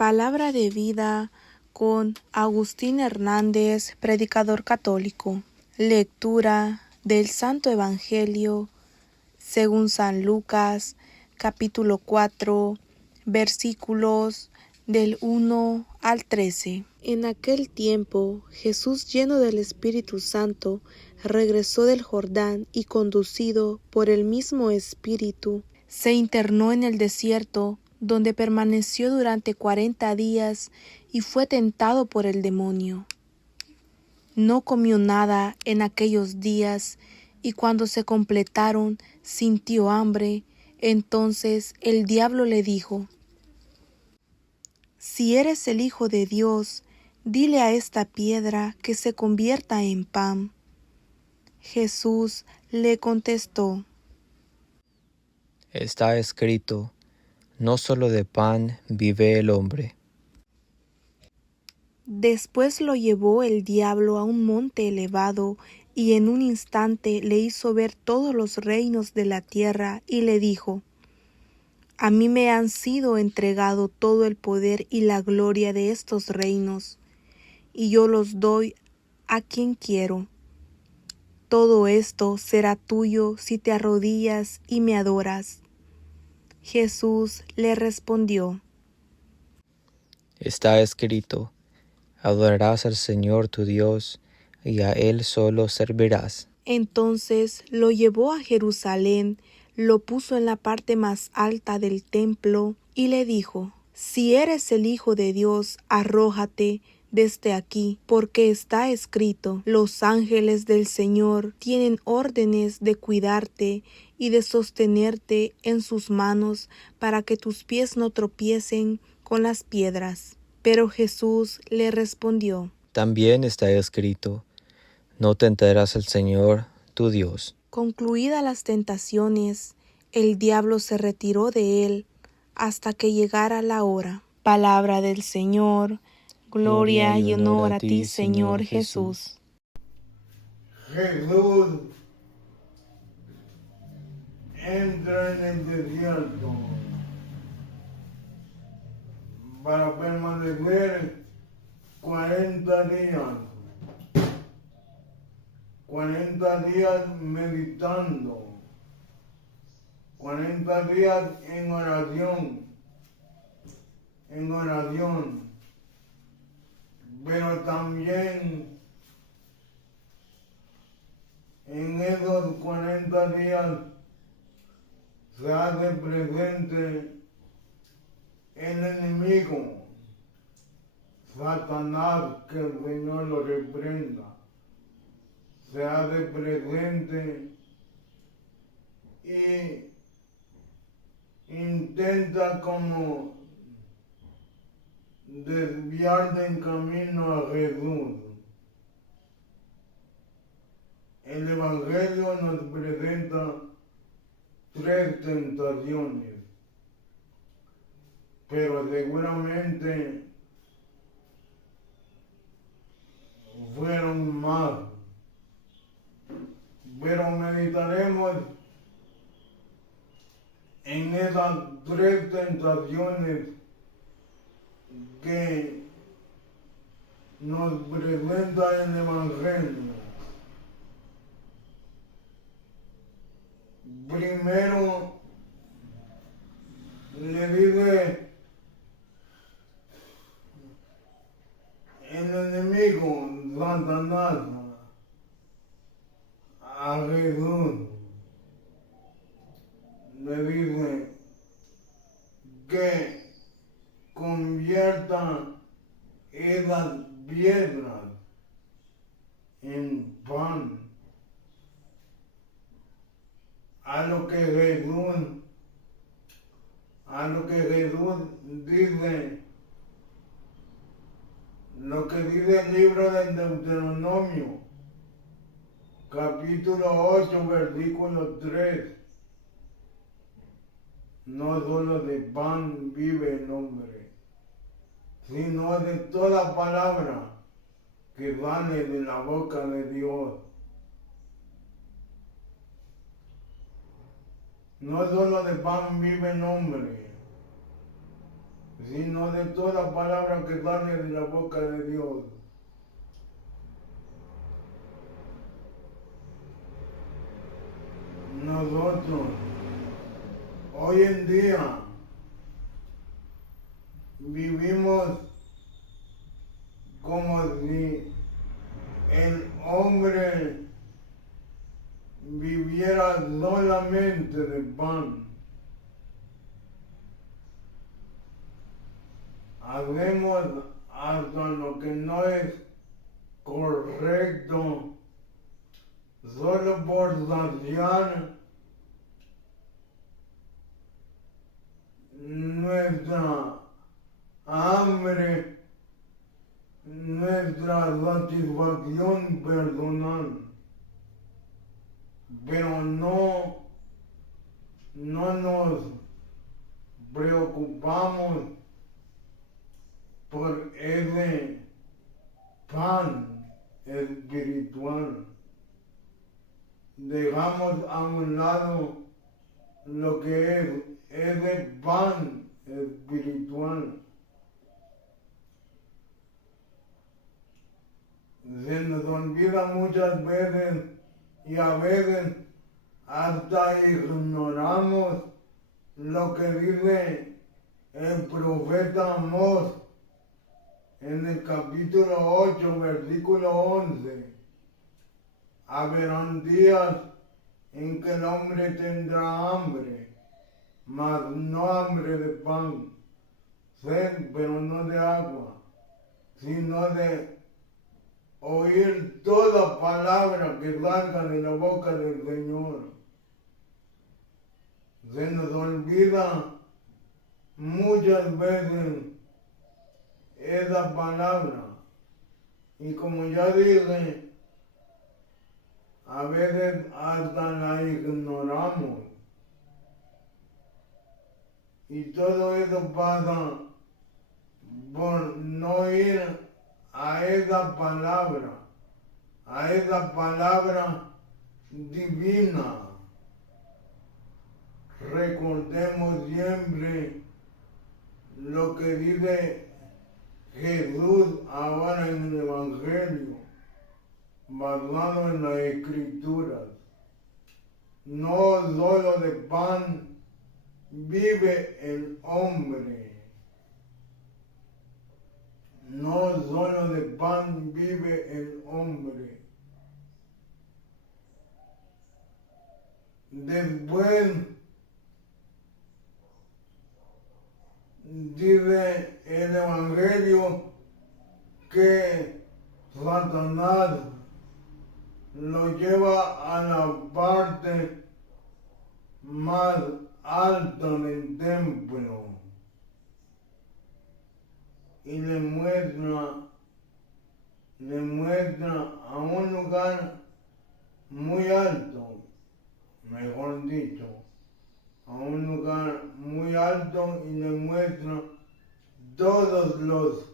Palabra de vida con Agustín Hernández, predicador católico. Lectura del Santo Evangelio según San Lucas, capítulo 4, versículos del 1 al 13. En aquel tiempo, Jesús, lleno del Espíritu Santo, regresó del Jordán y, conducido por el mismo Espíritu, se internó en el desierto, donde permaneció durante 40 días y fue tentado por el demonio. No comió nada en aquellos días, y cuando se completaron, sintió hambre. Entonces el diablo le dijo: «Si eres el Hijo de Dios, dile a esta piedra que se convierta en pan». Jesús le contestó: Está escrito, no solo de pan vive el hombre. Después lo llevó el diablo a un monte elevado, y en un instante le hizo ver todos los reinos de la tierra, y le dijo: «A mí me han sido entregado todo el poder y la gloria de estos reinos, y yo los doy a quien quiero. Todo esto será tuyo si te arrodillas y me adoras». Jesús le respondió: Está escrito, adorarás al Señor tu Dios, y a Él solo servirás. Entonces lo llevó a Jerusalén, lo puso en la parte más alta del templo y le dijo: «Si eres el Hijo de Dios, arrójate desde aquí, porque está escrito: los ángeles del Señor tienen órdenes de cuidarte y de sostenerte en sus manos, para que tus pies no tropiecen con las piedras». Pero Jesús le respondió: También está escrito, no tentarás al Señor tu Dios. Concluidas las tentaciones, el diablo se retiró de él hasta que llegara la hora. Palabra del Señor. Gloria y honor a ti, Señor Jesús. Jesús entra en el desierto para permanecer 40 días. 40 días meditando, 40 días en oración, pero también en esos 40 días se hace presente el enemigo, Satanás, que el Señor lo reprenda. Se hace presente y intenta como desviar del camino a Jesús. El Evangelio nos presenta 3 tentaciones, pero seguramente fueron más. Pero meditaremos en esas 3 tentaciones que nos presenta el Evangelio. Primero le dice el enemigo, Satanás, a Jesús, le dice que convierta esas piedras en pan. A lo que Jesús dice, lo que dice el libro del Deuteronomio, capítulo 8, versículo 3. No solo de pan vive el hombre, sino de toda palabra que sale de la boca de Dios. No solo de pan vive el hombre, sino de toda palabra que sale de la boca de Dios. Nosotros, hoy en día, vivimos como si el hombre viviera solamente de pan. Hacemos hasta lo que no es correcto solo por saciar nuestra hambre, nuestra satisfacción personal, pero no nos preocupamos por ese pan espiritual. Dejamos a un lado lo que es ese pan espiritual. Se nos olvida muchas veces y a veces hasta ignoramos lo que dice el profeta Amós en el capítulo 8, versículo 11. Habrán días en que el hombre tendrá hambre, mas no hambre de pan, sed, pero no de agua, sino de oír toda palabra que salga de la boca del Señor. Se nos olvida muchas veces esa palabra. Y como ya dije, a veces hasta la ignoramos. Y todo eso pasa por no ir a esa palabra divina. Recordemos siempre lo que dice Jesús ahora en el Evangelio, basado en las Escrituras. No solo de pan vive el hombre. No solo de pan vive el hombre. Después dice el Evangelio que Satanás lo lleva a la parte más alta del templo y le muestra a un lugar muy alto, mejor dicho, a un lugar muy alto y le muestra todos los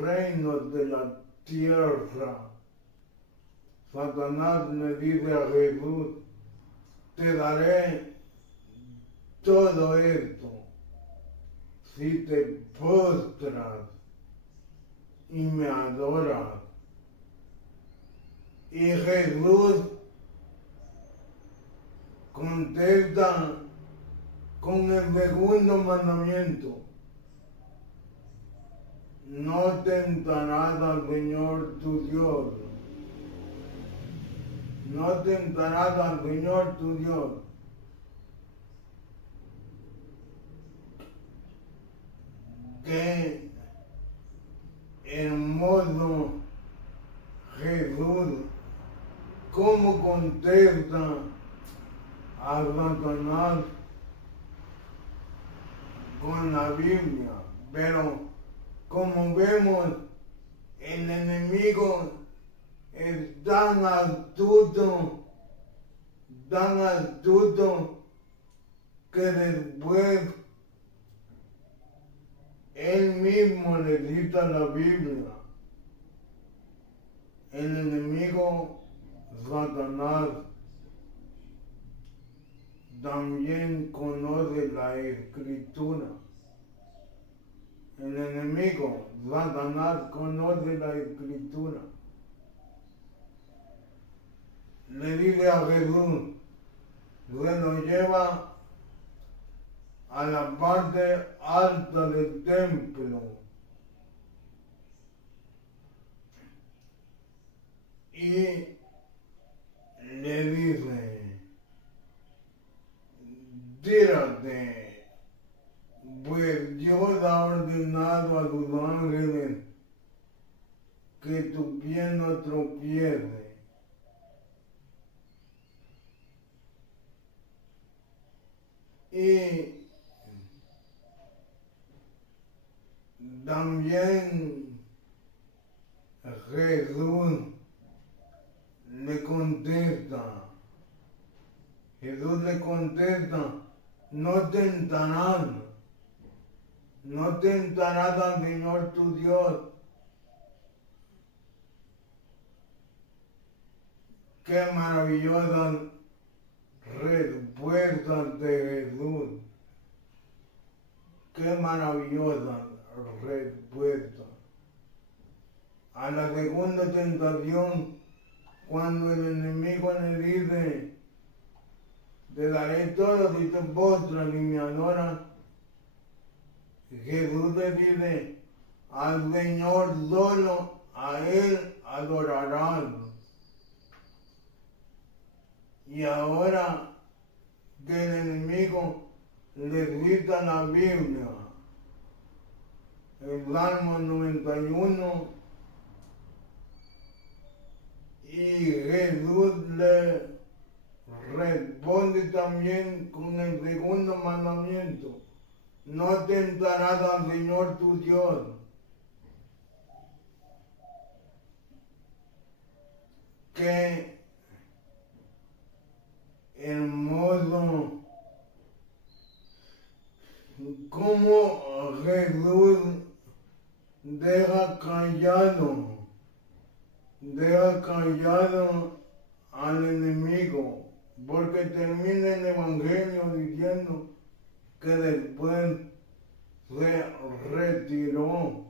reinos de la tierra. Satanás le dice a Jesús, te daré todo esto si te postras y me adoras. Y Jesús contesta con el segundo mandamiento: no tentarás al Señor tu Dios. No tentarás al Señor tu Dios. Qué hermoso Jesús, cómo contesta a Satanás con la Biblia. Pero como vemos, el enemigo es tan astuto que después él mismo le cita la Biblia. El enemigo Satanás también conoce la Escritura enemigo, Satanás, conoce la escritura. Le dice a Jesús, se lo lleva a la parte alta del templo y le dice, tírate, pues Dios ha ordenado a sus ángeles que tu pie no tropiece. Y también Jesús le contesta, no tentarás al Señor tu Dios. Qué maravillosas respuestas de Jesús. Qué maravillosas respuestas. A la segunda tentación, cuando el enemigo le dice, te daré todo si te postras y me adoras, Jesús le dice, al Señor solo, a Él adorarás. Y ahora que el enemigo le cita la Biblia, el Salmo 91, y Jesús le responde también con el segundo mandamiento, no tentarás al Señor tu Dios. Qué hermoso cómo Jesús deja callado al enemigo, porque termina el Evangelio diciendo que después se retiró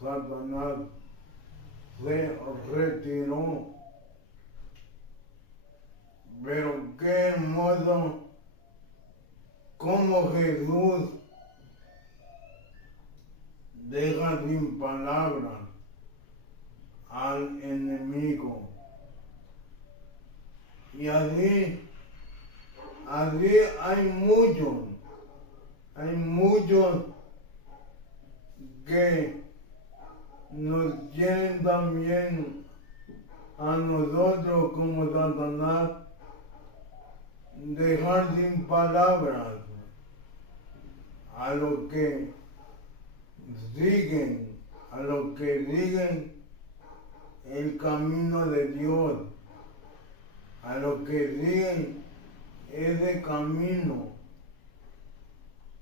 Satanás, se retiró. Pero qué hermoso cómo Jesús deja sin palabras al enemigo. Y así hay muchos que nos quieren también a nosotros como Satanás dejar sin palabras a los que siguen el camino de Dios, a los que siguen ese camino,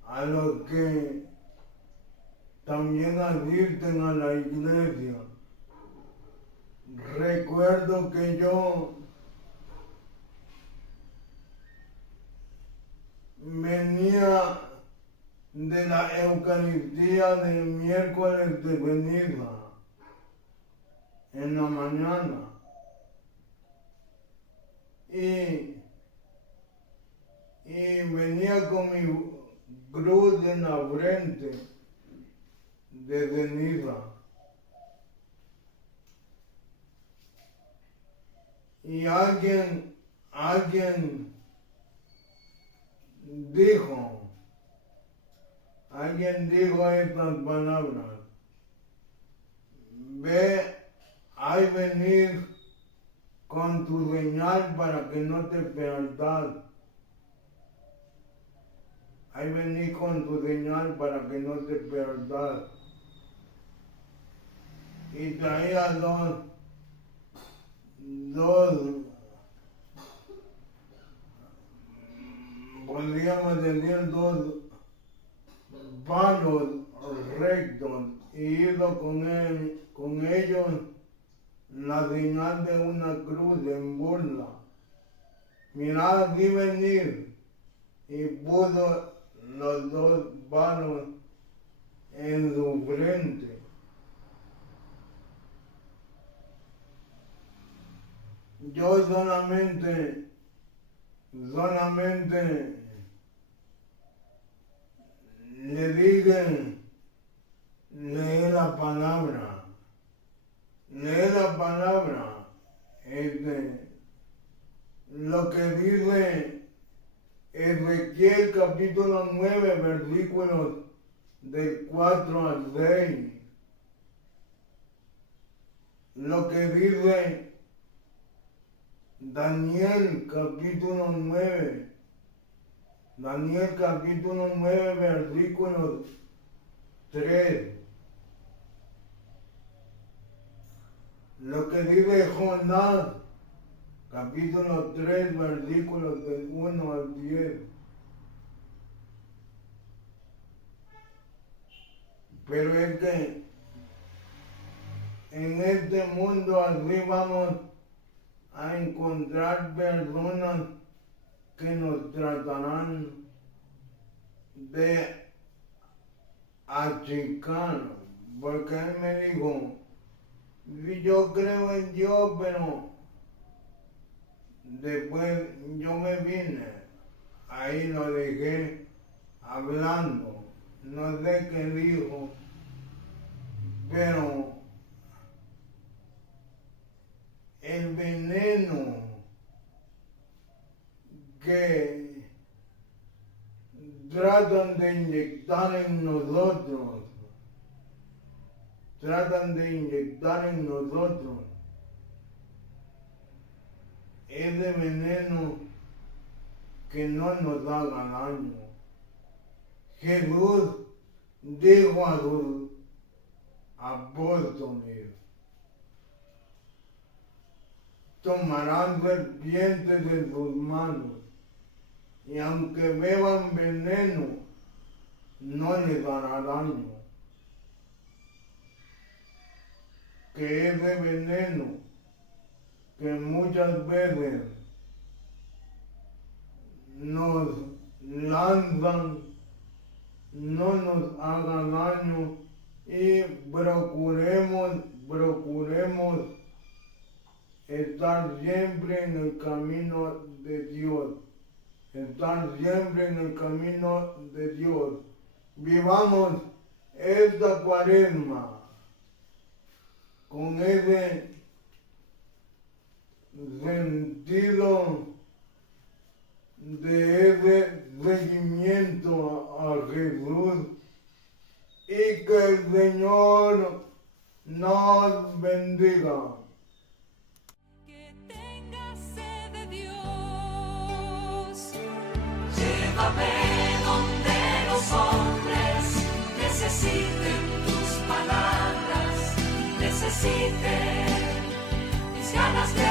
a los que también asisten a la iglesia. Recuerdo que yo venía de la Eucaristía del miércoles de ceniza en la mañana y venía con mi cruz en la frente de ceniza y alguien dijo estas palabras, ve, hay venir con tu señal para que no te pierdas. Hay venir con tu señal para que no te pierdas. Y traía podríamos decir dos palos rectos y hizo con ellos la señal de una cruz en burla. Mirad, vi venir y puso los dos palos en su frente. Yo solamente le dije, lee la palabra, lo que dice Ezequiel capítulo 9, versículos del 4 al 6, lo que dice Daniel capítulo 9, versículos 3, lo que dice Jonás capítulo 3, versículos del 1 al 10. Pero es que en este mundo así vamos a encontrar personas que nos tratarán de achicar, porque él me dijo, yo creo en Dios, pero después yo me vine, ahí lo dejé hablando, no sé qué dijo, pero el veneno que tratan de inyectar en nosotros, ese veneno que no nos haga daño. Jesús dijo a sus apóstoles, tomarán serpientes en sus manos, y aunque beban veneno, no les hará daño. Que ese veneno que muchas veces nos lanzan no nos haga daño, y procuremos estar siempre en el camino de Dios. Vivamos esta cuaresma con ese sentido de ese seguimiento a Jesús, y que el Señor nos bendiga. Que tengas sed de Dios, llévame donde los hombres necesiten tus palabras, necesiten mis ganas de